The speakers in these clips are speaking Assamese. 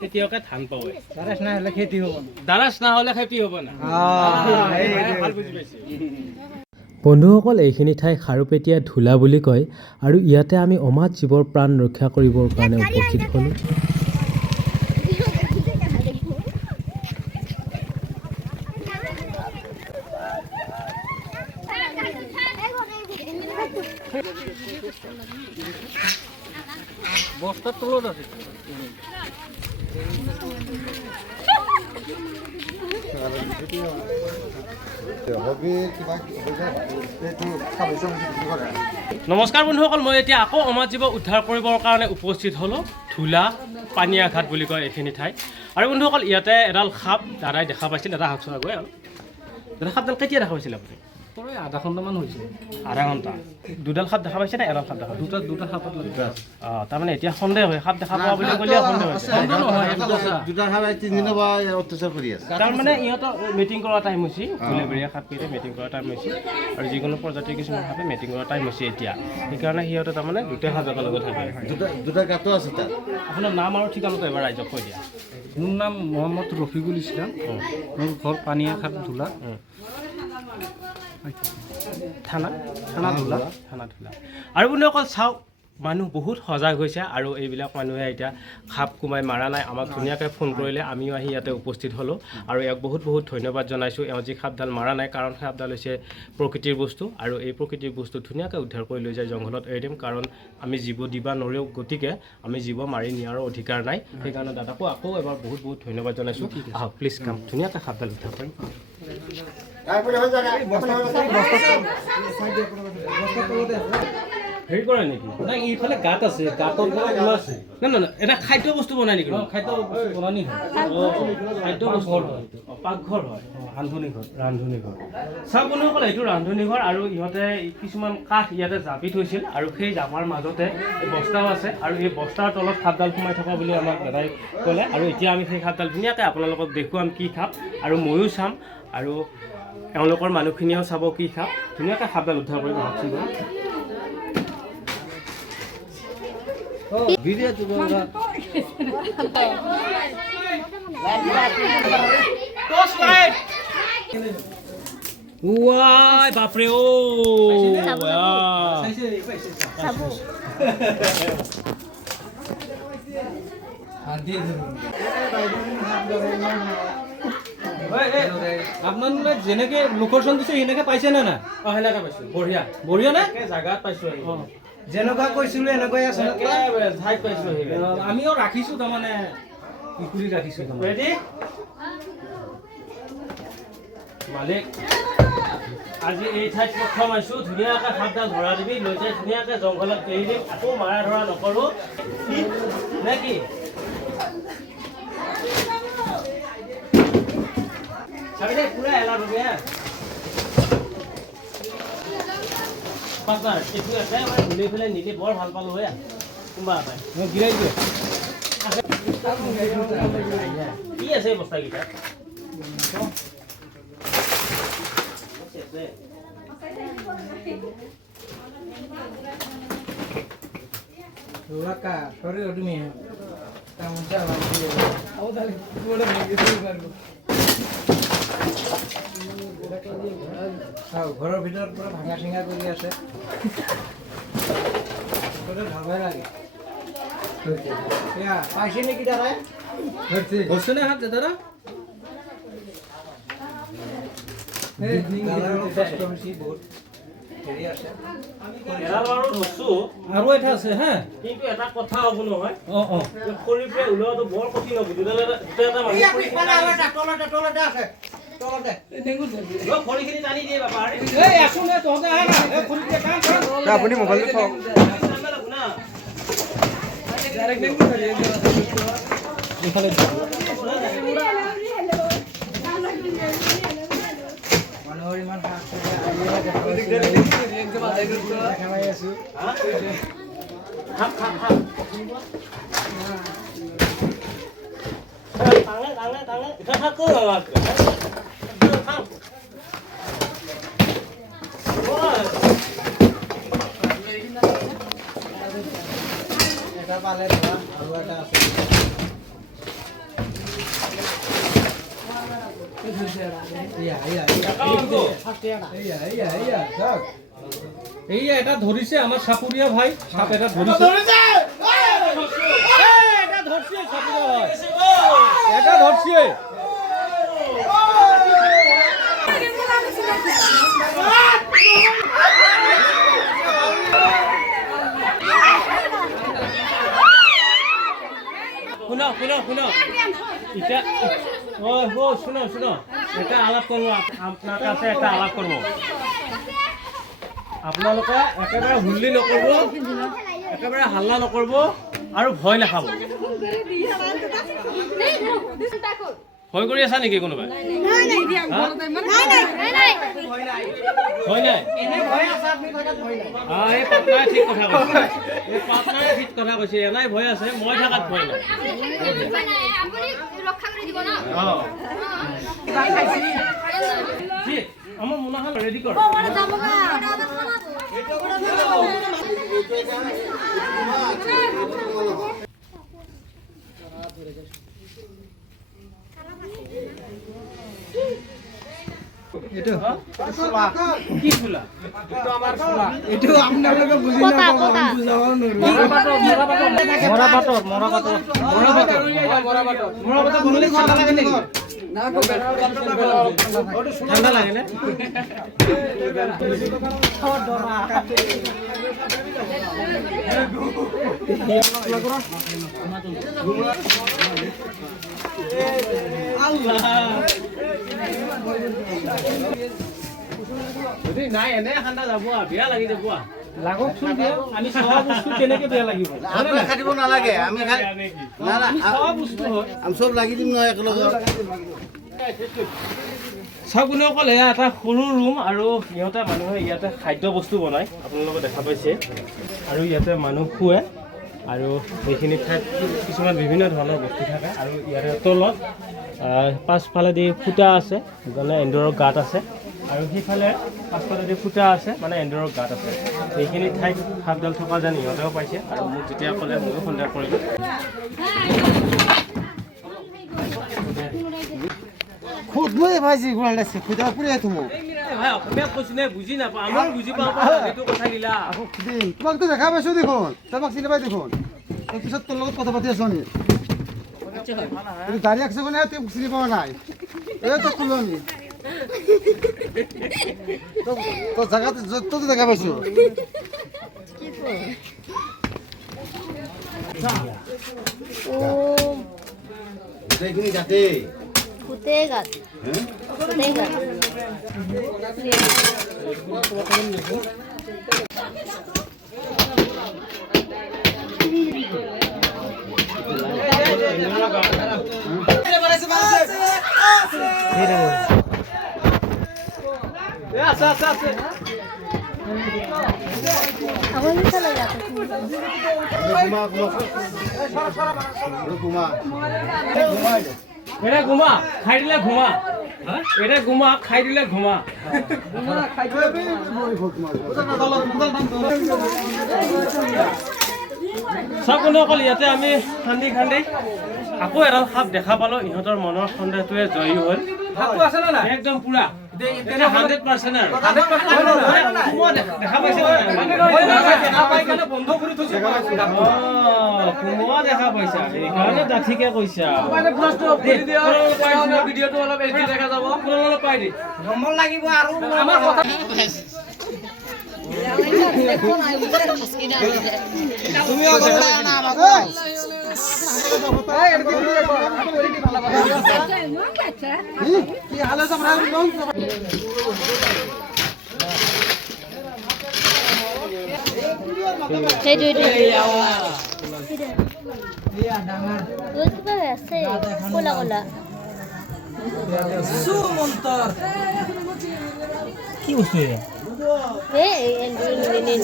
খেতিয়কে ধান পায় দাৰাস না হলে খেতি হ'ব দাৰাচ নহ'লে খেতি হ'ব না ভাল বুজি পাইছে বন্ধুসকল এইখিনি ঠাই খাৰুপেটীয়া ধূলা বুলি কয় আৰু ইয়াতে আমি অমাত জীৱৰ প্ৰাণ ৰক্ষা কৰিবৰ কাৰণে উপস্থিত হ'লোঁ। বস্তাৰ তলত আছে নমস্কাৰ বন্ধুসকল, মই এতিয়া আকৌ অমাত জীৱ উদ্ধাৰ কৰিবৰ কাৰণে উপস্থিত হ'লোঁ ধূলা পানীয়া ঘাট বুলি কয় এইখিনি ঠাই। আৰু বন্ধুসকল ইয়াতে এডাল সাপ দাদাই দেখা পাইছিল, এটা সাপ চোৱাগৈ আৰু দাদা সাপডাল কেতিয়া দেখা পাইছিল আপুনি? প্ৰায় আধা ঘণ্টামান হৈছে। আধা ঘণ্টা। দুডাল সাপ দেখা পাইছে নে এডাল সাপ দেখা পাইছে? দুটা সাপত দুটা আছে। তাৰমানে এতিয়া সন্দেহ হয় সাপ দেখা পোৱা বুলি ক'লে সন্দেহ হৈছে। তাৰমানে ইহঁতৰ মিটিং কৰা টাইম হৈছে, ফুলেবেৰীয়া সাপকেইটা মিটিং কৰা টাইম হৈছে আৰু যিকোনো প্ৰজাতিৰ কিছুমান সাপে মিটিং কৰা টাইম হৈছে এতিয়া। সেইকাৰণে সিহঁতে তাৰমানে দুটাই সাপ একেলগে থাকে। দুটা গাঁতো আছে তাত। আপোনাৰ নাম আৰু ঠিকনাটো এবাৰ ৰাইজক কৈ দিয়া। মোৰ নাম মহম্মদ ৰফিকুল ইছলাম, মোৰ ঘৰ পানীয়া ঘাট ধূলা, থানা ধূলা। আৰু বন্ধুসকল চাওক, মানুহ বহুত সজাগ হৈছে আৰু এইবিলাক মানুহে এতিয়া সাপ কোমাই মাৰা নাই। আমাক ধুনীয়াকৈ ফোন কৰিলে, আমিও আহি ইয়াতে উপস্থিত হ'লোঁ আৰু ইয়াক বহুত বহুত ধন্যবাদ জনাইছোঁ। এওঁ যি সাপডাল মাৰা নাই, কাৰণ সাপডাল হৈছে প্ৰকৃতিৰ বস্তু আৰু এই প্ৰকৃতিৰ বস্তু ধুনীয়াকৈ উদ্ধাৰ কৰি লৈ যায় জংঘলত এৰি দিম, কাৰণ আমি জীৱ দিবা নোৱাৰোঁ, গতিকে আমি জীৱ মাৰি নিয়াৰ অধিকাৰ নাই। সেইকাৰণে দাদাকো আকৌ এবাৰ বহুত বহুত ধন্যবাদ জনাইছোঁ। আহক প্লিজ কাম, ধুনীয়াকৈ সাপডাল উদ্ধাৰ কৰিম। হেৰি কৰে নেকি? নাই, এইফালে গাঁত আছে, গাঁতৰ পৰা ওলাইছে। নাই নাই নাই, এটা খাদ্য বস্তু বনাই নেকি? খাদ্য বস্তু বনানি হয়। খাদ্য বস্তু হয়, পাকঘৰ হয়, ৰান্ধনি ঘৰ। ৰান্ধনি ঘৰ। চাওক বন্ধুসকল, এইটো ৰান্ধনি ঘৰ আৰু ইহঁতে কিছুমান কাঠ ইয়াতে জাপি থৈছিল আৰু সেই জাপাৰ মাজতে এই বস্তাও আছে আৰু এই বস্তাৰ তলত সাপডাল সোমাই থকা বুলি আমাক দাদাই ক'লে। আৰু এতিয়া আমি সেই সাপডাল ধুনীয়াকৈ আপোনালোকক দেখুৱাম কি সাপ, আৰু ময়ো চাম আৰু এওঁলোকৰ মানুহখিনিয়েও চাব কি সাপ। ধুনীয়াকৈ সাপডাল উদ্ধাৰ কৰি ভাবচোন। Wah, baper oh. আপোনালোকে যেনেকে লোকেশ্যন দিছে সেনেকে পাইছে নে নাই? সেনেকৈ পাইছোঁ, বঢ়িয়া বঢ়িয়া নে? জাগাত পাইছোঁ। যেনেকুৱা কৈছিলো এনেকুৱাই আছে। ঠাইত পাইছোঁ। আমিও ৰাখিছোঁ, তাৰমানে পুখুৰী ৰাখিছোঁ। ৰেডি মালিক, আজি এই ঠাইত প্ৰথম আহিছোঁ। ধুনীয়াকৈ সাপডাল ধৰা দিবি, লৈ যাই ধুনীয়াকৈ জংঘলত এৰি দিম। আকৌ মাৰা ধৰা নকৰোঁ নে কি? চাবি দে, পুৰা এলাহ ধৰি হা। পাৰ্টনাৰ, এইটো একেবাৰে ধুলি পেলাই নিলে বৰ ভাল পালোঁ হয়। কোনোবা এটাই মই গিৰাই দিওঁ। কি আছে এই বস্তাকেইটা? ঘৰৰ ভিতৰত পুৰা ভাঙা চিঙা কৰি আছে। ভালহে লাগে। পাইছে নেকি দাদাই? হৈছে নে হাত দাদা? আৰু এটা আছে হা, কিন্তু এটা কথা হ'ব নহয়, অঁ খৰি পৰা ওলোৱাটো বৰ কঠিন হ'ব। দুটা এটা মানুহ খৰিখিনি টানি দিয়ে বাবা। আপুনি মোবাইলটো থওক। মানুহৰ ইমান এটা পালে ধৰা আৰু এটা আছে। এই এটা ধরিছে আমার সাপুরিয়া ভাই সাপ এটা ধরিছে এটা ধরছে সাপুরিয়া ভাই এটা ধরছে শুনো শুনো শুনো এতিয়া শুনো শুনো এটা আলাপ করবো আপনার কাছে একটা আলাপ করবো আপোনালোকে একেবাৰে হুল্লি নকৰিব একেবাৰে হাল্লা নকৰিব আৰু ভয় নাখাব ভয় কৰি আছা নেকি কোনোবাই ভয় নাই এই পাটনাই ঠিক কথা কৈছে এই পাটনাই ঠিক কথা কৈছে এনাই ভয় আছে মই থাকাত ভয় নাই আমার মোনাহাল রেডি কর কি ফুলা এটো আপনারা বুঝি না মরা পাটর বললে ঠান্ডা লাগে নাকি ঠান্ডা লাগে না যদি নাই এনে ঠাণ্ডা যাব বেয়া লাগি যাব লাগক চুন দিয়া আমি সব বস্তু কেনেকে বেয়া লাগিব আপনার খাটিব নালাগে আমি খাই না না সব বস্তু হয় আমি সব লাগি দিম নহয় একেলগে চাওক অকল এয়া এটা সৰু ৰুম আৰু ইহঁতে মানুহে ইয়াতে খাদ্য বস্তু বনায় আপোনালোকে দেখা পাইছে আৰু ইয়াতে মানুহ শুৱে আৰু সেইখিনি ঠাইত কিছুমান বিভিন্ন ধৰণৰ বস্তু থাকে আৰু ইয়াৰে তলত পাছফালেদি ফুটা আছে মানে এন্দুৰৰ গাঁত আছে আৰু সেইফালে পাছফালেদি ফুটা আছে মানে এন্দুৰৰ গাঁত আছে সেইখিনি ঠাইত সাপডাল থকা যেন ইহঁতেও পাইছে আৰু মোক যেতিয়া ক'লে ময়ো সন্দেহ কৰিলোঁ খুদ মই ভাইজি গুড়ালে খুদা পুরে তুমি ভাই অসমীয়া কৈছো নে বুজি নাপাওঁ আমাক বুজি পাওঁ সেইটো কথা দিলা দিন তোমাক তো দেখা পাইছো দেখোন তোমাক চিনি পাই দেখোন পিছত তোর লগত কথা পাতি আছো আমি তুমি গাড়ি একশো কোনে তুমি চিনি পাওয়া নাই এই তো কুলনি তো জায়গাতে যত তো দেখা পাইছো এইখিনি যাতে Kutegat. Kutegat. Ako hindi talaga. এটা ঘুমা খাই দিলে ঘুমা এটা ঘুমা খাই দিলে ঘুমা চাওক অকল ইয়াতে আমি খান্দি খান্দি আকৌ এডাল সাপ দেখা পালো ইহঁতৰ মনৰ সন্দেহটোৱে জয়ী হ'ল সাপটো আছে না একদম পুৰা 100% আৰু দেখা পাইছে দেখা পাই কেনে বন্ধ কৰি থৈছে কুমুৱা দেখা পাইছা সেইকাৰণে ডাঠিকে কৈছা ভিডিঅ'টো অলপ এডি দেখা যাব অলপ পাই দি নম্বৰ লাগিব আৰু আমাৰ কথা তুমি না বাবা কি হালে আমরা লং Hey, do it. Iya, dangar. Itu apa ya? Kola. সুমন্তর কি বস্তু এয়া ini.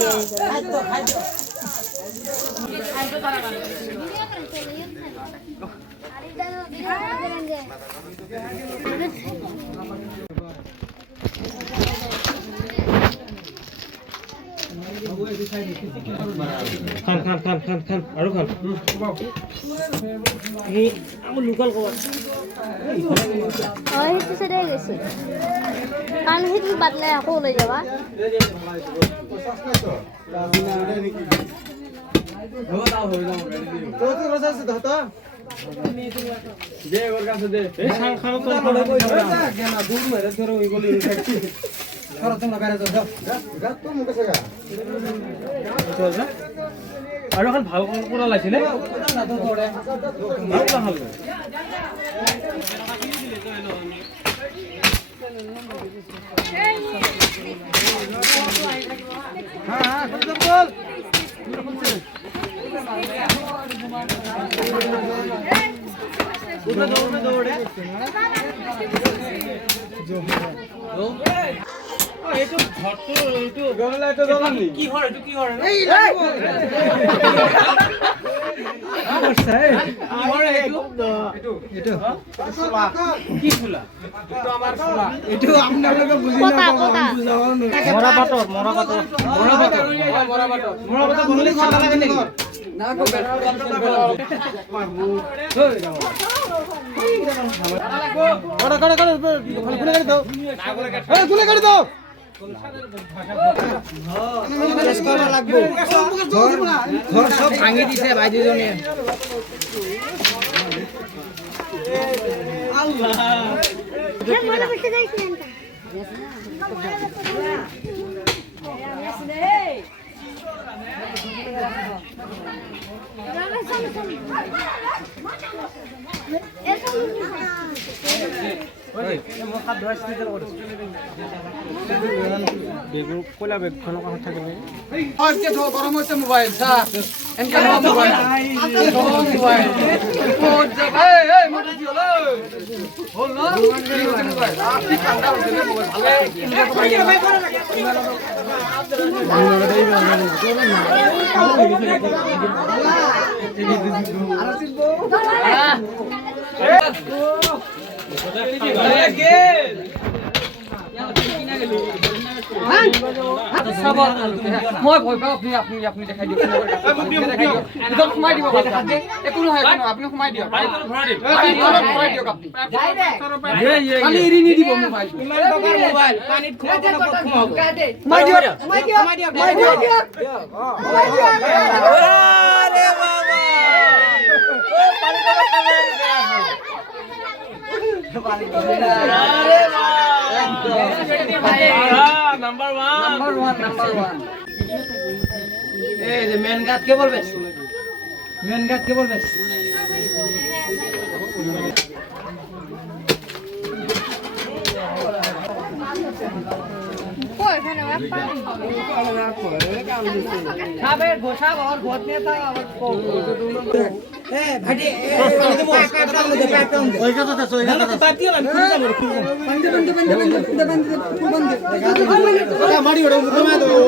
খান আৰু খান এই আকৌ লোকাল ক'ব সেইটো চাইডে গৈছে কাৰণ সেইটো বাদ নাই আকৌ ওলাই যাবা আৰু এখন ভাল কৰা লাগিছিলে ঘৰ সব ভাঙি দিছে বাইদেউজনীয়ে বেগৰ কলা বেগখনৰ কাষত থাকিলে গৰম হৈছে মোবাইল চা এনেকে মোবাইল মই ভয় পাওঁ আপুনি দেখাই দিয়ক সোমাই দিব একো নহয় আপুনি সোমাই দিয়ক খালি এৰি নিদিব mobile number one main guard কেবল বেশ মেন গার্ড কেবল বেশ সাবে গোসা আর গোত নিয়ে তা ভাটি ওই কথা তো ওই কথা পাতিও না খুলে যাব বন্ধ মারি ওড়ো মুখে মা দাও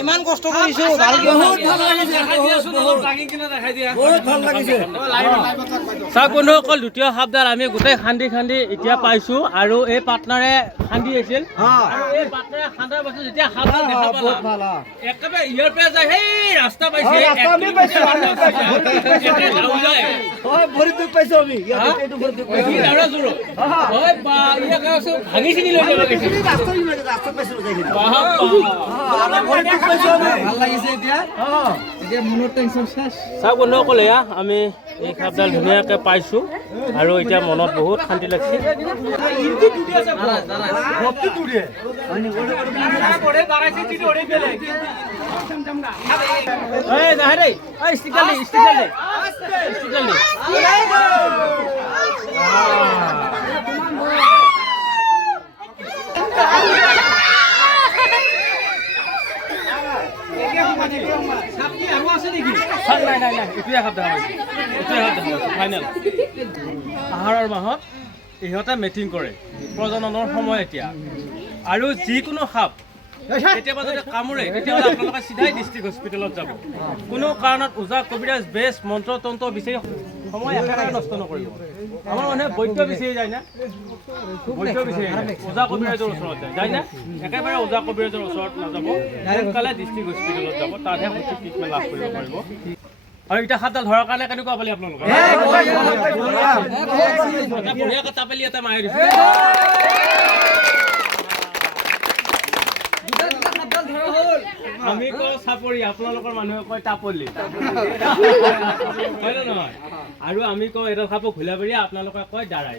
ইমান কষ্ট কৰিছো বহুত ভাল লাগিছে চাওক বন্ধুসকল দ্বিতীয় শব্দত আমি গোটেই খান্দি এতিয়া পাইছো আৰু এই পাৰ্টনাৰে খান্দি আছিল আৰু এই পাৰ্টনাৰে খান্দাৰ পাছত যেতিয়া সাপডাল দেখা পালা একেবাৰে ইয়াৰ পৰা যায় সেই ৰাস্তা পাইছে ভৰি দুখ পাইছো আমি ভাঙি চিঙি লৈ যাব ভাল লাগিছে এতিয়া মনৰ টেনচন শেষ চাওক বন্ধুসকল এয়া আমি এই সাপডাল ধুনীয়াকৈ পাইছোঁ আৰু এতিয়া মনত বহুত শান্তি লাগিছে নাই এইটোৱে সাপ দেখা পাইছোঁ ফাইনেল আহাৰৰ মাহত ইহঁতে মেটিং কৰে প্ৰজননৰ সময় এতিয়া আৰু যিকোনো সাপ কেতিয়াবা যদি কামোৰে তেতিয়াহ'লে আপোনালোকে চিধাই ডিষ্ট্ৰিক্ট হস্পিটেলত যাব কোনো কাৰণত ওজা কবিৰাজ বেজ মন্ত্ৰ তন্ত্ৰ বিচাৰি সময় একেবাৰে নষ্ট নকৰিব আমাৰ মানুহে বৈদ্য বিচাৰি যায় না বৈদ্য বিচাৰি যায় ওজা কবিৰাজৰ ওচৰত যায় না একেবাৰে ওজা কবিৰাজৰ ওচৰত নাযাব সোনকালে ডিষ্ট্ৰিক্ট হস্পিটেলত যাব তাতহে সঠিক ট্ৰিটমেণ্ট লাভ কৰিব পাৰিব আৰু এতিয়া সাপডাল ধৰাৰ কাৰণে কেনেকুৱা পালে আপোনালোকে বঢ়িয়াকৈ তাপেলি এটা মাৰি দিছে আমি কওঁ চাপৰি আপোনালোকৰ মানুহে কয় তাপলি হয় নে নহয় আৰু আমি কওঁ এডাল সাপক ঘোলাবাৰী আপোনালোকে কয় দাৰাই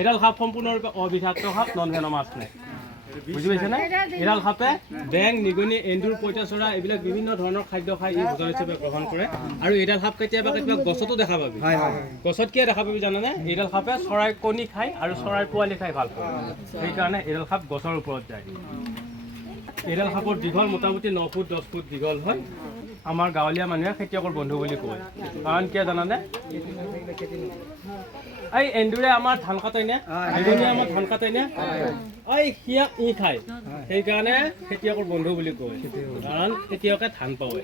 এডাল সাপ সম্পূৰ্ণৰূপে অবিষাক্ত সাপ নন ভেনমাছ নাই বুজি পাইছেনে এডাল সাপে বেং নিগনি এন্দুৰ পঁইতাচোৰা এইবিলাক বিভিন্ন ধৰণৰ খাদ্য খাই ই ভোজন হিচাপে গ্ৰহণ কৰে আৰু এইডাল সাপ কেতিয়াবা গছতো দেখা পাবি গছত কিয় দেখা পাবি জানানে এইডাল সাপে চৰাই কণী খায় আৰু চৰাইৰ পোৱালি খাই ভাল পায় সেইকাৰণে এইডাল সাপ গছৰ ওপৰত যায় এইডাল সাপৰ দীঘল মোটামুটি 9 ফুট 10 ফুট দীঘল হয় আমাৰ গাঁৱলীয়া মানুহে খেতিয়কৰ বন্ধু বুলি কয় কাৰণ কিয় জানানে এই এন্দুৰে আমাৰ ধান কাটাই নে নিগনিয়ে আমাৰ ধান কাটাই নে এই সিয়াক ই খায় সেইকাৰণে খেতিয়কৰ বন্ধু বুলি কয় কাৰণ খেতিয়কে ধান পায়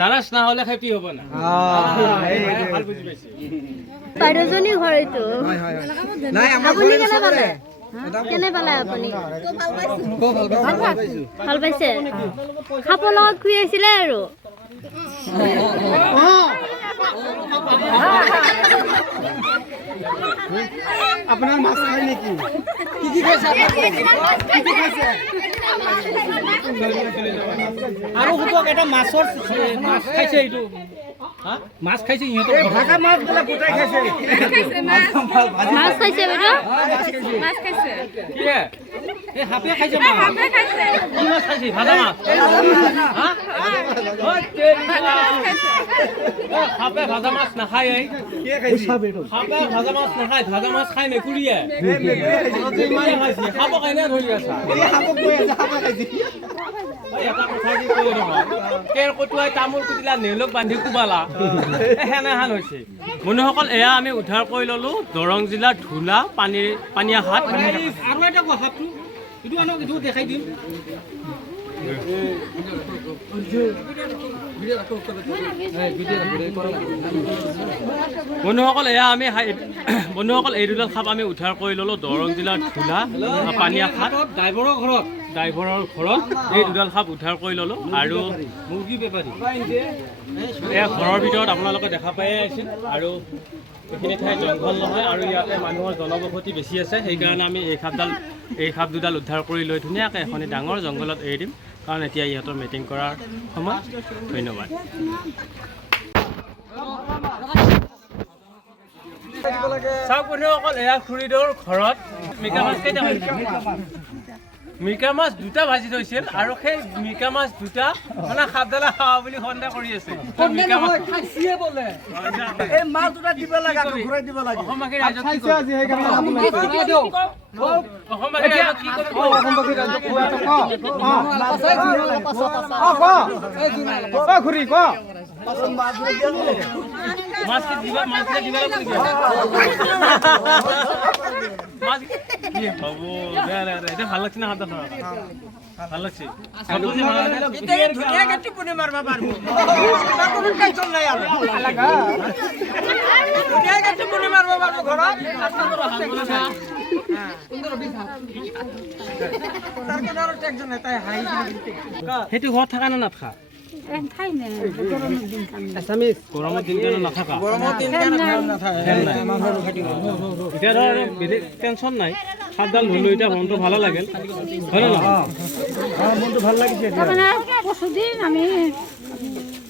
দাৰাচ নহ'লে খেতি হ'ব না ভাল বুজি পাইছে বাইদেউজনী ঘৰ এইটো আপুনি কেনে পালে কেনে পালে আপুনি ভাল পাইছে খাপৰ লগত খুৱাইছিলে আৰু আপোনাৰ মাছ খায় নেকি কি খাইছে আৰু হুবক এটা মাছৰ মাছ খাইছে এইটো মাছ খাইছে ইহঁতৰ ভাগা মাছ গলা গোটাই খাইছে মাছ খাইছে বাইদেউ মাছ খাইছে কি এই হাপে খাইছে মাছ হাপে খাইছে কি মাছ খাইছে ভাজা মাছ হা হাপে ভাজা মাছ নাখায় এই হাপে ভাজা মাছ নাখায় ভাজা মাছ খায় মেকুৰীয়ে খাইছে খাব কাৰণে ধৰি আছে এটা কথা কি কৈ নহয় কেৰ কটুৱাই তামোল কুটিলা নেউলক বান্ধি কোবালা সেনেহান হৈছে বন্ধুসকল এয়া আমি উদ্ধাৰ কৰি ল'লো দৰং জিলাৰ ধুলা পানীয়া হাট আৰু এটা সাপটো এইটো আনক এইটো দেখাই দিম বন্ধুসকল এয়া আমি বন্ধুসকল এই দুডাল সাপ আমি উদ্ধাৰ কৰি ল'লো দৰং জিলাৰ ধুলা পানীয়া হাট ড্ৰাইভাৰৰ ঘৰত এই দুডাল সাপ উদ্ধাৰ কৰি ল'লো আৰু মুৰ্গী বেপাৰী এয়া ঘৰৰ ভিতৰত আপোনালোকে দেখা পায়ে আছিল আৰু এইখিনি ঠাই জংঘল নহয় আৰু ইয়াতে মানুহৰ জনবসতি বেছি আছে সেইকাৰণে আমি এই সাপ দুডাল উদ্ধাৰ কৰি লৈ ধুনীয়াকৈ এখনি ডাঙৰ জংঘলত এৰি দিম কাৰণ এতিয়া ইহঁতৰ মিটিং কৰাৰ সময় ধন্যবাদ চাওক বন্ধুসকল এয়া খুৰীদেউৰ ঘৰত মিকা মাছ কেইটা মিকা মাছ দুটা ভাজি থৈছিল আৰু সেই মিকা মাছ দুটা মানে সাপডালে খাৱা বুলি সন্দেহ কৰি আছে অসমবাসী ৰাইজক কি মাছ কি দিবা মাছ দিবা মাছ কি হ'ব এটা ভাল লাগছে না হাতটা ভাল লাগছে ধুনীয়াকে টিপুনি মারবা পারবো কোনো টেনশন নাই আর ধুনীয়াকে টিপুনি মারবা পারবো ঘৰত সেইটো ঘৰত থকা না নাথাকা গৰমৰ দিন নাথাকা এতিয়া ধৰ বেলেগ টেনশ্যন নাই সাপডাল ধৰিলো এতিয়া মনটো ভালো লাগিল হয় নে নহয় মনটো ভাল লাগিছে পৰশুদিন আমি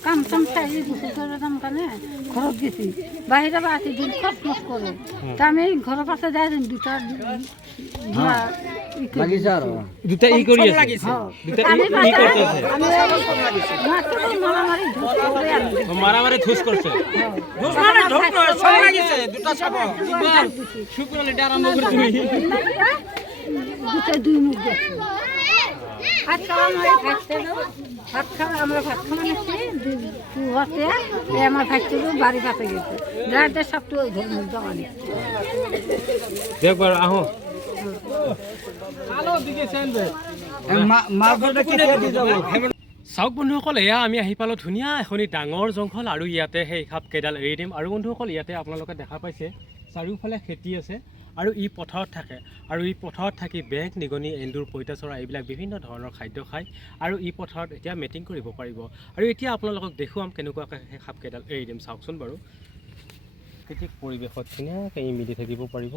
কাম চাম চাই কাম কাৰণে ঘৰত গেছি বাহিৰা পৰা আছে দিন খত মত কৰোঁ আমি ঘৰৰ পাছে যাই দুটা দুটা ই কৰি আছে দুটা ই করতেছে মারামারি ধুস করছে ধুস মানে ধুস নয় সব লাগিছে দুটা ছাপ ইমান শুকনো লিটার আরম্ভ করে তুমি দুটা দুই মুখ দেখো ভাত খাওয়া আমার ভাত খেলো ভাত খাওয়া আমরা ভাত খাওয়া নিচ্ছি হচ্ছে আমার ভাত খেলো বাড়ি পাতে গেছে যাদের সব তো ধর্মের জমা নিচ্ছে দেখ বাৰু আহো চাওক বন্ধুসকল, এয়া আমি আহি পালোঁ ধুনীয়া এখনি ডাঙৰ জংঘল আৰু ইয়াতে সেই সাপ কেইডাল এৰি দিম। আৰু বন্ধুসকল, ইয়াতে আপোনালোকে দেখা পাইছে চাৰিওফালে খেতি আছে আৰু ই পথাৰত থাকে আৰু ই পথাৰত থাকি বেং, নিগনি, এন্দুৰ, পঁইতাচৰা এইবিলাক বিভিন্ন ধৰণৰ খাদ্য খায় আৰু ই পথাৰত এতিয়া মেটিং কৰিব পাৰিব। আৰু এতিয়া আপোনালোকক দেখুৱাম কেনেকুৱাকৈ সেই সাপ কেইডাল এৰি দিম। চাওকচোন বাৰু, প্ৰাকৃতিক পৰিৱেশত ধুনীয়াকৈ ই মিলি থাকিব পাৰিব।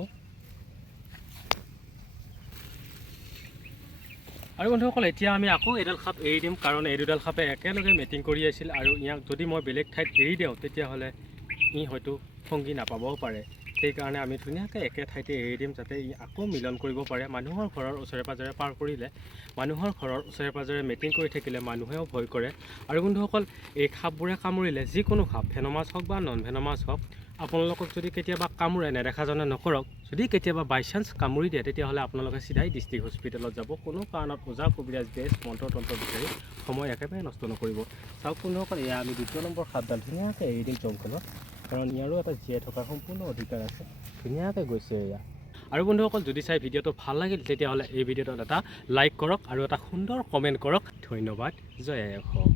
আৰু বন্ধুসকল, এতিয়া আমি আকৌ এডাল সাপ এৰি দিম, কাৰণ এই দুডাল সাপে একেলগে মেটিং কৰি আছিল আৰু ইয়াক যদি মই বেলেগ ঠাইত এৰি দিওঁ তেতিয়াহ'লে ই হয়তো সংগী নাপাবও পাৰে। সেইকাৰণে আমি ধুনীয়াকৈ একে ঠাইতে এৰি দিম, যাতে ই আকৌ মিলন কৰিব পাৰে। মানুহৰ ঘৰৰ ওচৰে পাঁজৰে পাৰ কৰিলে, মানুহৰ ঘৰৰ ওচৰে পাঁজৰে মেটিং কৰি থাকিলে মানুহেও ভয় কৰে। আৰু বন্ধুসকল, এই সাপবোৰে কামুৰিলে, যিকোনো সাপ, ভেনমাছ হওক বা নন ভেনমাছ হওক, আপোনালোকক যদি কেতিয়াবা কামোৰে, নেদেখাজনে নকৰক, যদি কেতিয়াবা বাই চান্স কামুৰি দিয়ে তেতিয়াহ'লে আপোনালোকে চিধাই ডিষ্ট্ৰিক্ট হস্পিটেলত যাব। কোনো কাৰণত ওজা কবিৰাজ বেজ মন্ত্ৰ তন্ত্ৰ বিচাৰি সময় একেবাৰে নষ্ট নকৰিব। চাওক বন্ধুসকল, এয়া আমি 2 নম্বৰ সাপডাল ধুনীয়াকৈ এৰি দিম জংঘলত, কাৰণ ইয়াৰো এটা জীয়াই থকাৰ সম্পূৰ্ণ অধিকাৰ আছে। ধুনীয়াকৈ গৈছে এয়া। আৰু বন্ধুসকল, যদি চাই ভিডিঅ'টো ভাল লাগিল তেতিয়াহ'লে এই ভিডিঅ'টোত এটা লাইক কৰক আৰু এটা সুন্দৰ কমেণ্ট কৰক। ধন্যবাদ। জয় আই অসম।